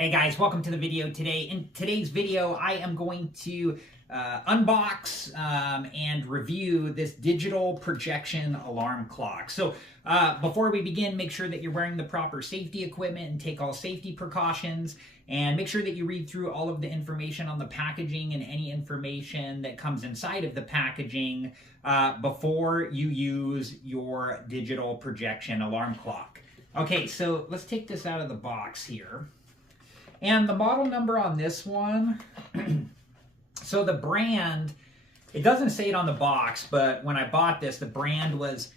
Hey guys, welcome to the video today. In today's video, I am going to unbox and review this digital projection alarm clock. So before we begin, make sure that you're wearing the proper safety equipment and take all safety precautions. And make sure that you read through all of the information on the packaging and any information that comes inside of the packaging before you use your digital projection alarm clock. Okay, so let's take this out of the box here. And the model number on this one, so the brand, it doesn't say it on the box, but when I bought this, the brand was,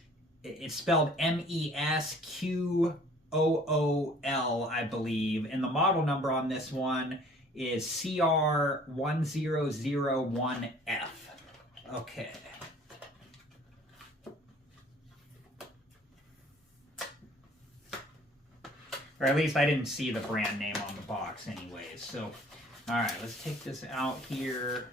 it's spelled Mesqool, I believe. And the model number on this one is CR1001F. Okay. Or at least I didn't see the brand name on the box anyways. So, all right, let's take this out here.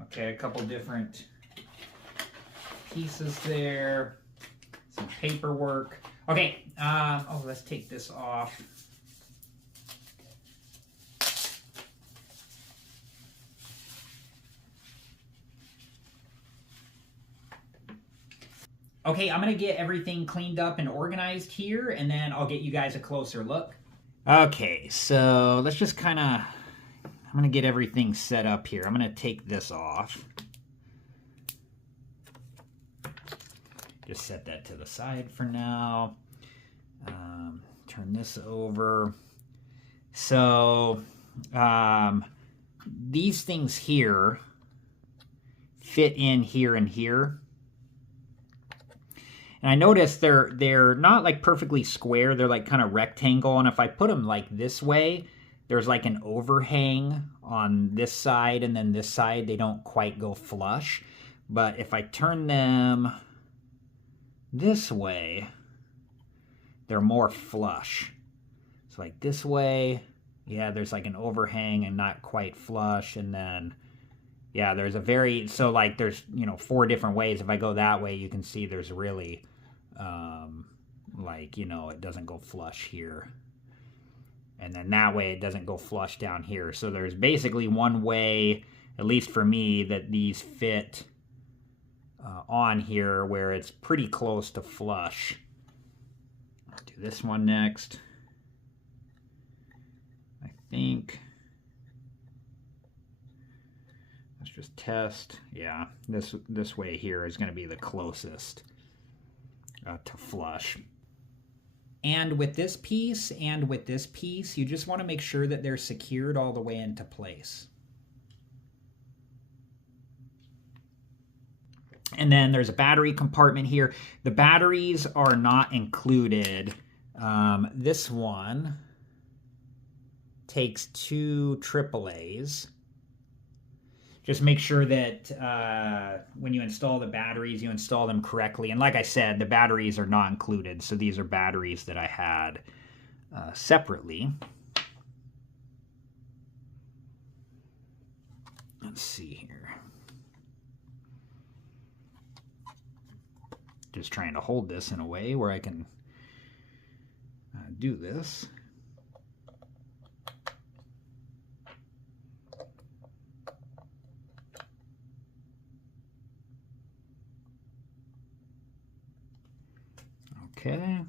Okay, a couple different pieces there. Some paperwork. Okay, let's take this off. Okay, I'm going to get everything cleaned up and organized here, and then I'll get you guys a closer look. Okay, so let's just kind of, I'm going to get everything set up here. I'm going to take this off. Just set that to the side for now. Turn this over. So, these things here fit in here and here. And I noticed they're not like perfectly square, they're like kind of rectangle, and if I put them like this way, there's like an overhang on this side, and then this side, they don't quite go flush. But if I turn them this way, they're more flush. So like this way, yeah, there's like an overhang and not quite flush, and then yeah, there's a very, so like there's, 4 different ways. If I go that way, you can see there's really, it doesn't go flush here. And then that way it doesn't go flush down here. So there's basically one way, at least for me, that these fit on here where it's pretty close to flush. I'll do this one next. I think. Let's just test. Yeah, this way here is going to be the closest to flush. And with this piece and with this piece, you just want to make sure that they're secured all the way into place. And then there's a battery compartment here. The batteries are not included. This one takes 2 AAAs. Just make sure that when you install the batteries, you install them correctly. And like I said, the batteries are not included. So these are batteries that I had separately. Let's see here. Just trying to hold this in a way where I can do this. Okay.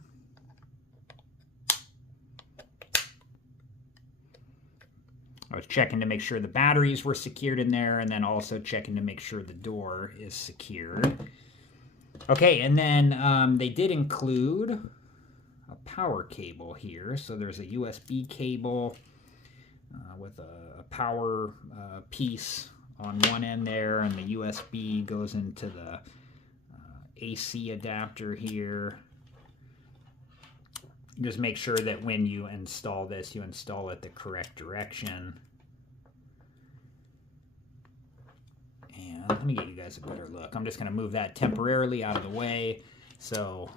I was checking to make sure the batteries were secured in there, and then also checking to make sure the door is secured. Okay, and then they did include a power cable here. So there's a USB cable with a power piece on one end there, and the USB goes into the AC adapter here. Just make sure that when you install this, you install it the correct direction. And let me get you guys a better look. I'm just going to move that temporarily out of the way. So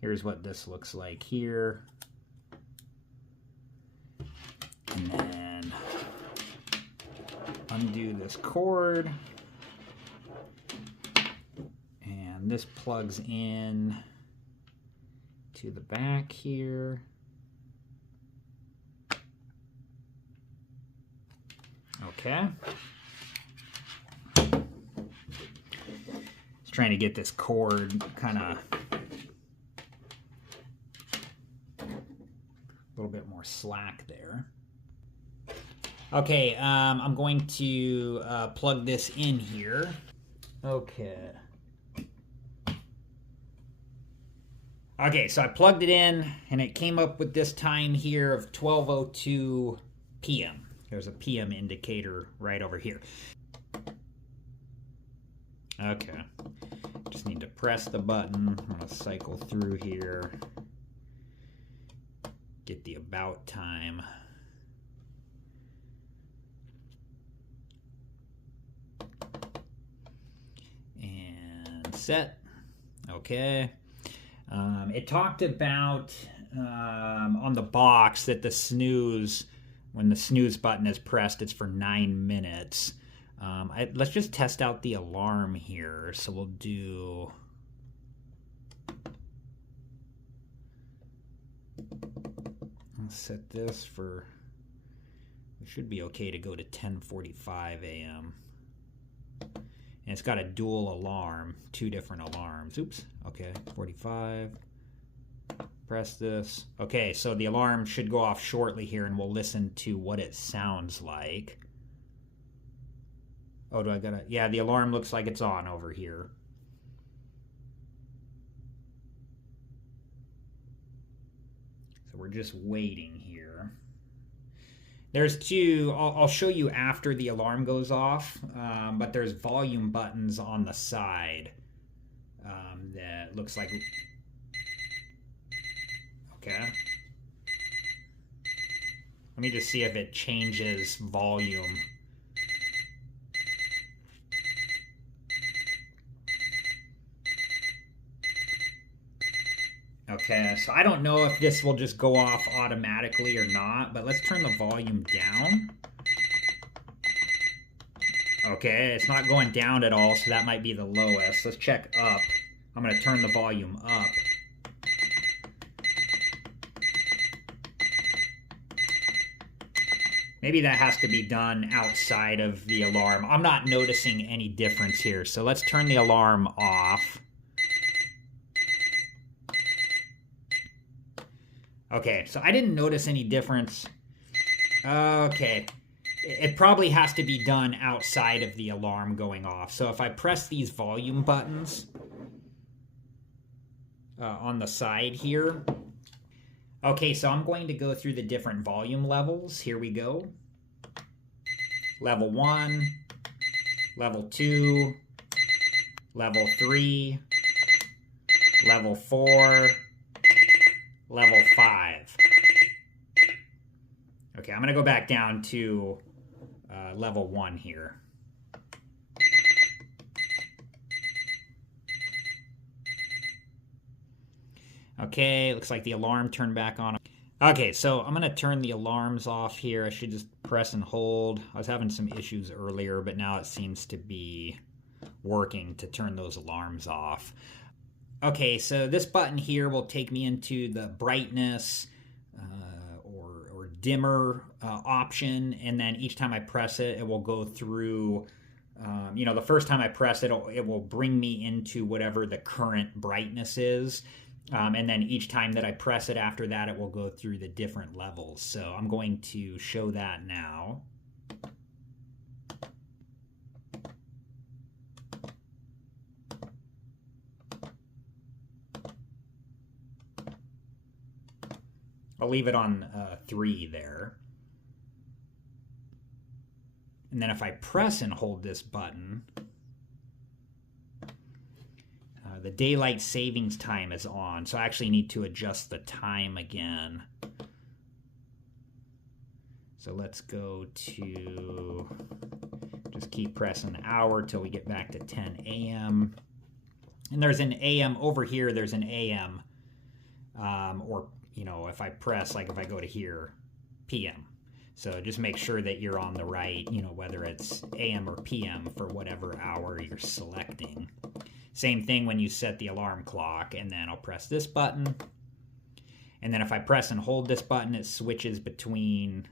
here's what this looks like here. And then undo this cord. And this plugs in to the back here. Okay. Just trying to get this cord kind of a little bit more slack there. Okay, I'm going to plug this in here. Okay. Okay, so I plugged it in, and it came up with this time here of 12:02 p.m. There's a PM indicator right over here. Okay. Just need to press the button. I'm going to cycle through here. Get the about time. And set. Okay. It talked about on the box that the snooze, when the snooze button is pressed, it's for 9 minutes. Let's just test out the alarm here. So we'll do... I'll set this for... It should be okay to go to 10:45 a.m. And it's got a dual alarm, 2 different alarms. Oops. Okay, 45. Press this. Okay, so the alarm should go off shortly here, and we'll listen to what it sounds like. Oh, do I gotta... Yeah, the alarm looks like it's on over here. So we're just waiting here. There's 2, I'll show you after the alarm goes off, but there's volume buttons on the side that looks like... Okay. Let me just see if it changes volume. Okay, so I don't know if this will just go off automatically or not, but let's turn the volume down. Okay, it's not going down at all, so that might be the lowest. Let's check up. I'm going to turn the volume up. Maybe that has to be done outside of the alarm. I'm not noticing any difference here, so let's turn the alarm off. Okay, so I didn't notice any difference. Okay, it probably has to be done outside of the alarm going off. So if I press these volume buttons on the side here. Okay, so I'm going to go through the different volume levels. Here we go. Level 1, Level 2, Level 3, Level 4, Level 5. Okay, I'm going to go back down to Level 1 here. Okay, looks like the alarm turned back on. Okay, so I'm going to turn the alarms off here. I should just press and hold. I was having some issues earlier, but now it seems to be working to turn those alarms off. Okay, so this button here will take me into the brightness or dimmer option, and then each time I press it, it will go through... the first time I press it, it will bring me into whatever the current brightness is. And then each time that I press it after that, it will go through the different levels. So I'm going to show that now. I'll leave it on 3 there. And then if I press and hold this button, the daylight savings time is on, so I actually need to adjust the time again. So let's go to, just keep pressing the hour till we get back to 10 a.m. And there's an AM over here, there's an AM, or, if I press, like if I go to here, PM. So just make sure that you're on the right, whether it's AM or PM for whatever hour you're selecting. Same thing when you set the alarm clock, and then I'll press this button. And then if I press and hold this button, it switches between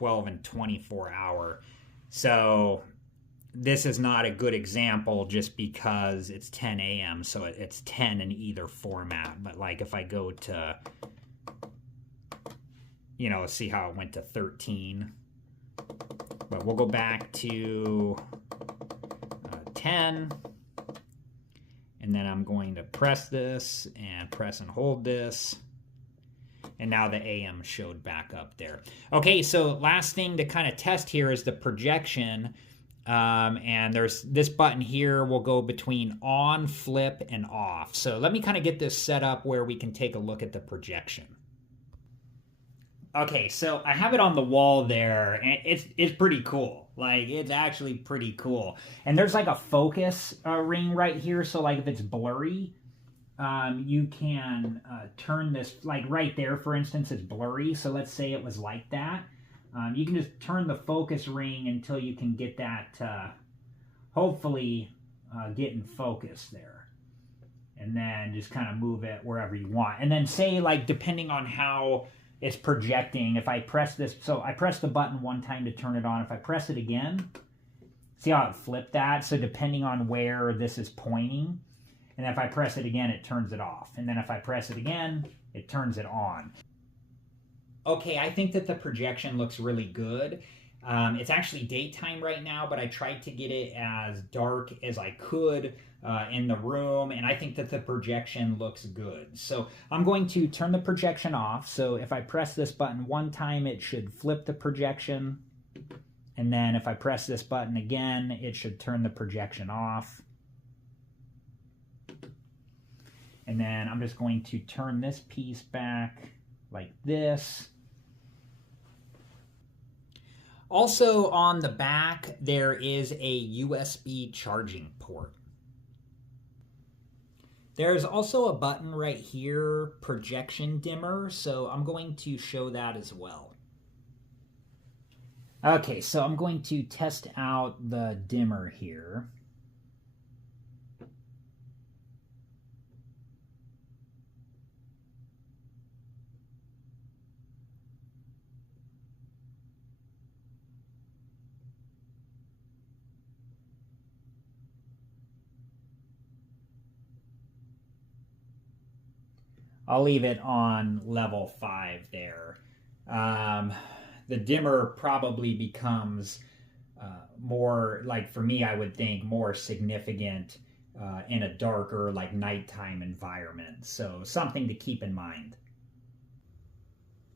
and 24 hour. So this is not a good example just because it's 10 a.m. So it's 10 in either format. But like if I go to, let's see how it went to 13. But we'll go back to 10. And then I'm going to press this and press and hold this. And now the AM showed back up there. Okay, so last thing to kind of test here is the projection. And there's this button here will go between on, flip, and off. So let me kind of get this set up where we can take a look at the projection. Okay, so I have it on the wall there, and it's pretty cool. Like, it's actually pretty cool. And there's like a focus ring right here, so like if it's blurry, you can turn this, like right there, for instance, it's blurry. So let's say it was like that. You can just turn the focus ring until you can get that, hopefully, get in focus there. And then just kind of move it wherever you want. And then say, like, depending on how it's projecting, if I press this, so I press the button one time to turn it on. If I press it again, see how it flipped that? So depending on where this is pointing, and if I press it again, it turns it off. And then if I press it again, it turns it on. Okay, I think that the projection looks really good. It's actually daytime right now, but I tried to get it as dark as I could in the room, and I think that the projection looks good. So I'm going to turn the projection off. So if I press this button one time, it should flip the projection. And then if I press this button again, it should turn the projection off. And then I'm just going to turn this piece back like this. Also on the back, there is a USB charging port. There's also a button right here, projection dimmer, so I'm going to show that as well. Okay, so I'm going to test out the dimmer here. I'll leave it on level 5 there. The dimmer probably becomes more, like for me, I would think more significant in a darker, like nighttime environment. So something to keep in mind.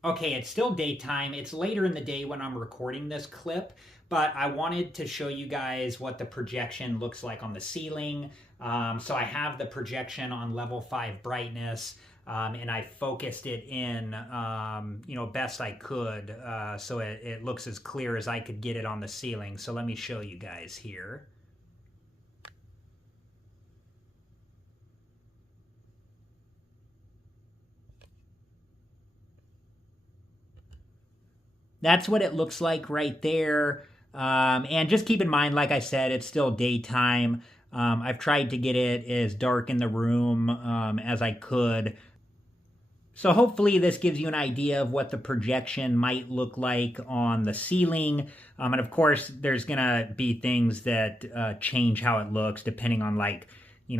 Okay, it's still daytime. It's later in the day when I'm recording this clip, but I wanted to show you guys what the projection looks like on the ceiling. So I have the projection on level 5 brightness. And I focused it in, best I could, so it looks as clear as I could get it on the ceiling. So let me show you guys here. That's what it looks like right there. And just keep in mind, like I said, it's still daytime. I've tried to get it as dark in the room as I could. So hopefully this gives you an idea of what the projection might look like on the ceiling. And of course, there's going to be things that change how it looks depending on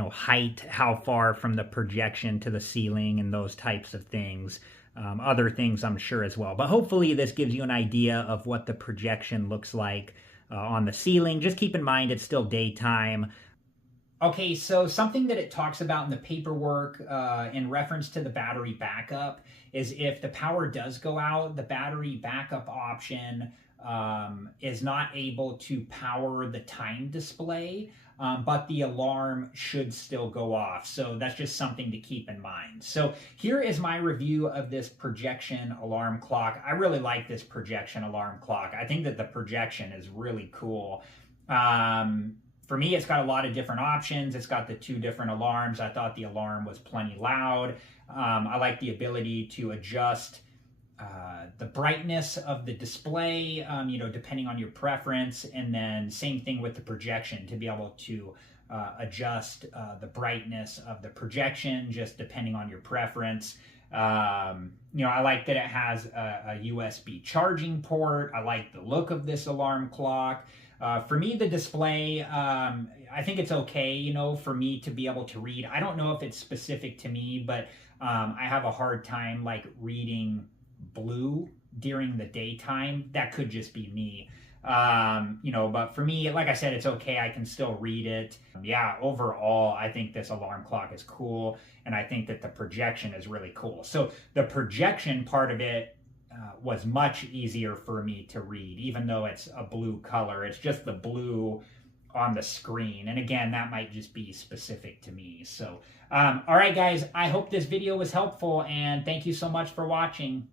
height, how far from the projection to the ceiling and those types of things. Other things I'm sure as well. But hopefully this gives you an idea of what the projection looks like on the ceiling. Just keep in mind it's still daytime. Okay, so something that it talks about in the paperwork in reference to the battery backup is if the power does go out, the battery backup option is not able to power the time display, but the alarm should still go off. So that's just something to keep in mind. So here is my review of this projection alarm clock. I really like this projection alarm clock. I think that the projection is really cool. For me, it's got a lot of different options. It's got the 2 different alarms. I thought the alarm was plenty loud. I like the ability to adjust the brightness of the display, you know, depending on your preference, and then same thing with the projection, to be able to adjust the brightness of the projection just depending on your preference. You know, I like that it has a USB charging port. I like the look of this alarm clock. For me, the display, I think it's okay, you know, for me to be able to read. I don't know if it's specific to me, but I have a hard time like reading blue during the daytime. That could just be me. You know, but for me, like I said, it's okay. I can still read it. Yeah, overall, I think this alarm clock is cool, and I think that the projection is really cool. So the projection part of it was much easier for me to read, even though it's a blue color. It's just the blue on the screen. And again, that might just be specific to me. So, all right, guys, I hope this video was helpful, and thank you so much for watching.